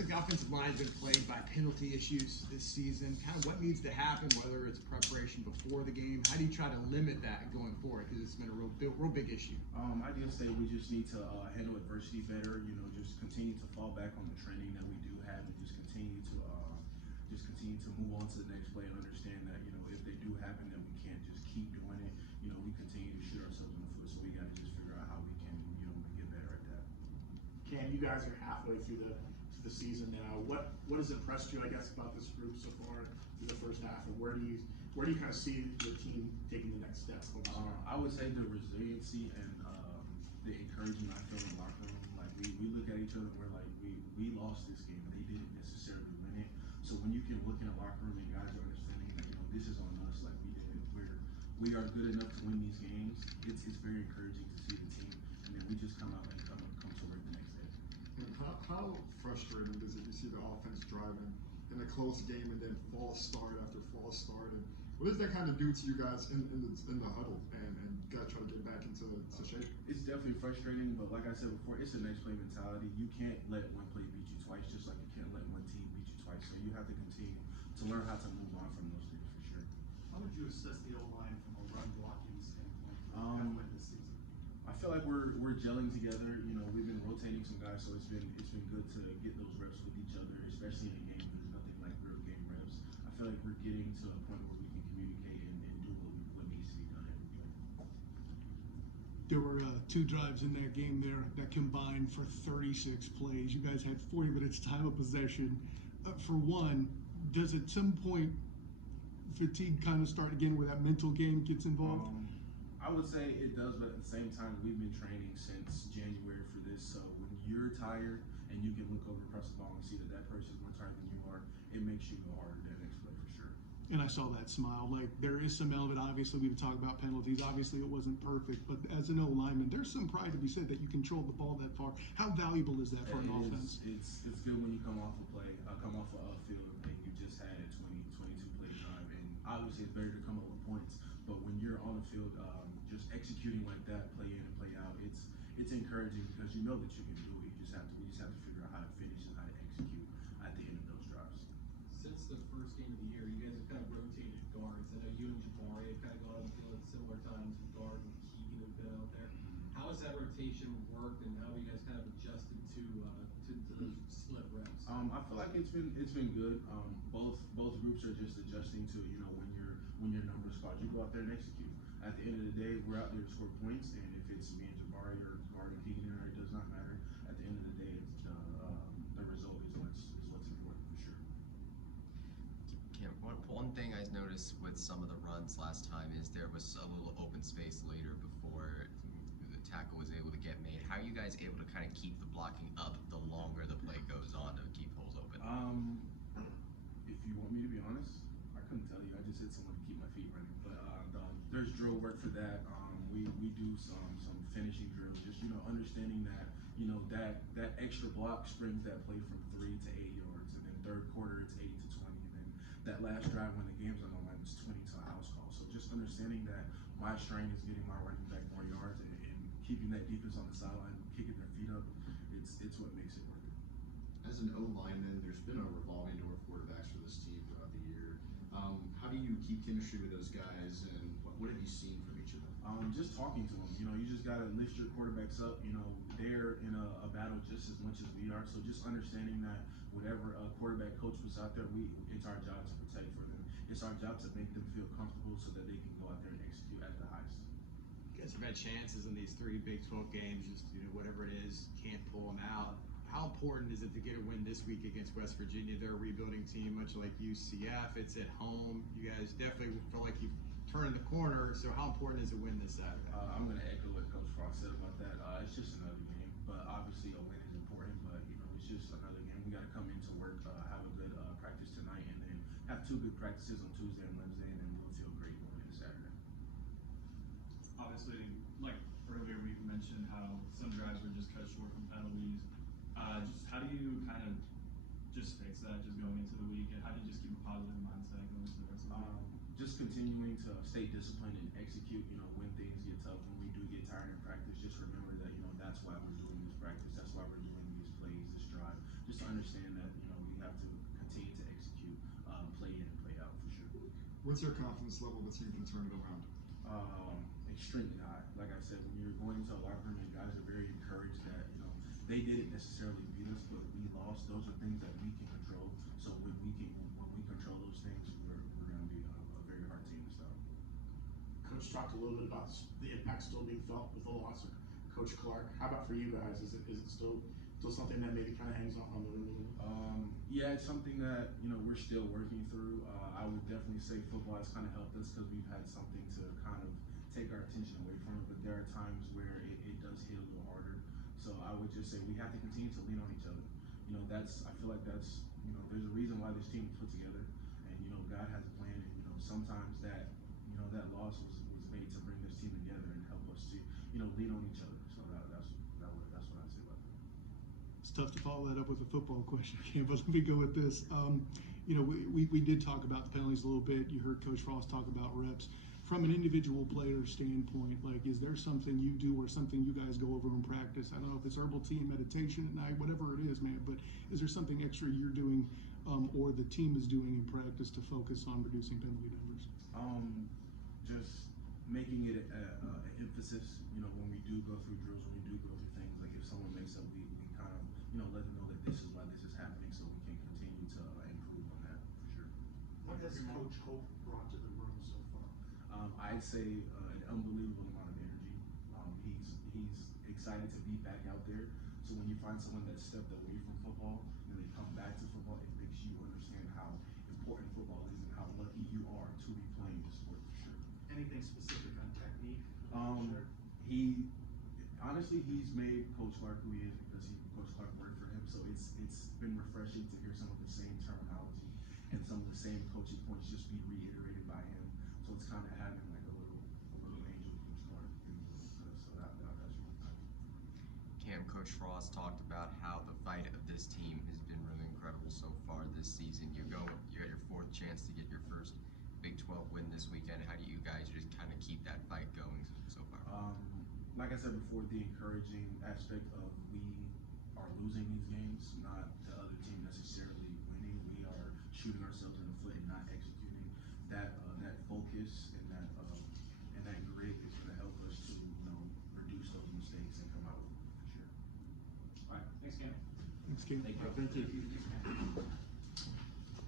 like the offensive line has been plagued by penalty issues this season. Kind of what needs to happen, whether it's preparation before the game. How do you try to limit that going forward? Because it's been a real big issue. I just say we just need to handle adversity better. You know, just continue to fall back on the training that we do have, and just continue to move on to the next play and understand that, you know, if they do happen, that we can't just keep doing it. You know, we continue to shoot ourselves in the foot, so we got to just figure out how we can, you know, get better at that. Cam, you guys are halfway through the season now. What has impressed you, I guess, about this group so far through the first half, and where do you kind of see your team taking the next step? I would say the resiliency and the encouragement I feel in the locker room. Like we look at each other and we're like, we lost this game, but they didn't necessarily win it. So when you can look in a locker room and guys are understanding that, you know, this is on us, like we did it, we are good enough to win these games. It's very encouraging to see the team, and then we just come out and come to work the next day. And how frustrating is it to see the offense driving in a close game and then false start after false start? And what does that kind of do to you guys in the huddle and got to try to get back into shape? It's definitely frustrating, but like I said before, it's a next play mentality. You can't let one play beat you twice, just like you can't let one team beat you twice. So you have to continue to learn how to move on from those things for sure. How would you assess the O-line from a run blocking standpoint halfway this season? I feel like we're gelling together. You know, we've been rotating some guys, so it's been good to get those reps with each other, especially in a game. There's nothing like real game reps. I feel like we're getting to a point where we can communicate and do what needs to be done every play. There were 2 drives in that game there that combined for 36 plays. You guys had 40 minutes time of possession. For one, does at some point fatigue kind of start again where that mental game gets involved? I would say it does, but at the same time, we've been training since January for this. So when you're tired and you can look over across the ball and see that person's more tired than you are, it makes you go harder that next play for sure. And I saw that smile. Like, there is some element. Obviously, we've talked about penalties. Obviously, it wasn't perfect, but as an O-lineman, there's some pride to be said that you controlled the ball that far. How valuable is that for an offense? It's good when you come off a field and you just had 22 play time, and obviously it's better to come up with points. But when you're on the field, just executing like that, play in and play out, it's encouraging because you know that you can do it. We just have to figure out how to finish and how to execute at the end of those drives. Since the first game of the year, you guys have kind of rotated guards. I know you and Jabari have kind of gone on the field at similar times. Guard and Keegan have been out there. How has that rotation worked, and how have you guys kind of adjusted to those split reps? I feel like it's been good. Both groups are just adjusting to, you know, when your numbers called, you go out there and execute. At the end of the day, we're out there to score points, and if it's me and Jabari or Guard and Keegan, it does not matter. At the end of the day, it's the result is what's important for sure. Yeah, one thing I noticed with some of the runs last time is there was a little open space later before the tackle was able to get made. How are you guys able to kind of keep the blocking up the longer the play goes on to keep holes open? If you want me to be honest, I couldn't tell you. I just hit someone to keep my feet running. But there's drill work for that. We do some finishing drills, just, you know, understanding that, you know, that extra block springs that play from 3 to 8 yards, and then third quarter it's 8 to 20, and then that last drive when the game's on the line is 20 to a house call. So just understanding that my strength is getting my running back more yards and keeping that defense on the sideline, kicking their feet up, it's what makes it work. As an O-lineman, there's been a revolving door of quarterbacks for this team throughout the year. How do you keep chemistry with those guys, and what have you seen from each of them? Just talking to them. You know, you just got to lift your quarterbacks up. You know, they're in a battle just as much as we are. So just understanding that whatever quarterback coach was out there, it's our job to protect for them. It's our job to make them feel comfortable so that they can go out there and execute at the highest. You guys have had chances in these 3 Big 12 games, just, you know, whatever it is, can't pull them out. How important is it to get a win this week against West Virginia? They're a rebuilding team, much like UCF. It's at home. You guys definitely feel like you've turned the corner. So how important is a win this Saturday? I'm going to echo what Coach Frost said about that. It's just another game, but obviously a win is important. But, you know, it's just another game. We got to come into work, have a good practice tonight, and then have 2 good practices on Tuesday and Wednesday, and then we'll feel great going into Saturday. Obviously, like earlier we mentioned how some drives were just cut short from penalties. Just how do you kind of just fix that just going into the week, and how do you just keep a positive mindset going into the rest of the week? Just continuing to stay disciplined and execute. You know, when things get tough, when we do get tired in practice, just remember that, you know, that's why we're doing this practice. That's why we're doing these plays, this drive. Just to understand that, What's your confidence level the team can turn it around? Extremely high. Like I said, when you're going into a locker room and guys are very encouraged that, they didn't necessarily beat us, but we lost. Those are things that we can control. So when we control those things, we're going to be a very hard team to stop. Coach talked a little bit about the impact still being felt with the loss of Coach Clark. How about for you guys? Is it still something that maybe kind of hangs on the room a little bit? Yeah, it's something that we're still working through. I would definitely say football has kind of helped us because we've had something to kind of take our attention away from it. But there are times where it does hit a little harder. So I would just say we have to continue to lean on each other. I feel like that's there's a reason why this team was put together, and God has a plan. And sometimes that that loss was made to bring this team together and help us to lean on each other. So that's what I'd say about that. It's tough to follow that up with a football question, Cam, but let me go with this. We did talk about the penalties a little bit. You heard Coach Frost talk about reps. From an individual player standpoint, is there something you do or something you guys go over in practice? I don't know if it's herbal tea and meditation at night, whatever it is, man, but is there something extra you're doing or the team is doing in practice to focus on reducing penalty numbers? Just making it an emphasis, when we do go through drills, when we do go through things, like if someone makes up, we kind of, let them know that this is why this is happening so we can continue to improve on that, for sure. What has Coach Hope brought to the room so far? I'd say an unbelievable amount of energy. He's excited to be back out there. So when you find someone that stepped away from football and they come back to football, it makes you understand how important football is and how lucky you are to be playing the sport, for sure. Anything specific on technique? He's made Coach Clark who he is because Coach Clark worked for him. So it's been refreshing to hear some of the same terminology and some of the same coaching points just be reiterated by him. So it's kind of having like a little angel Coach Clark. So that's really nice. Cam, Coach Frost talked about how the fight of this team has been really incredible so far this season. You got your fourth chance to get your first Big 12 win this weekend. How do you guys just kind of keep that fight going so far? Like I said before, the encouraging aspect of we are losing these games, not the other team necessarily winning. We are shooting ourselves in the foot and not executing. That focus and that grit is going to help us to reduce those mistakes and come out with it, for sure. All right, thanks, Cam. Thanks, Cam. Thank you.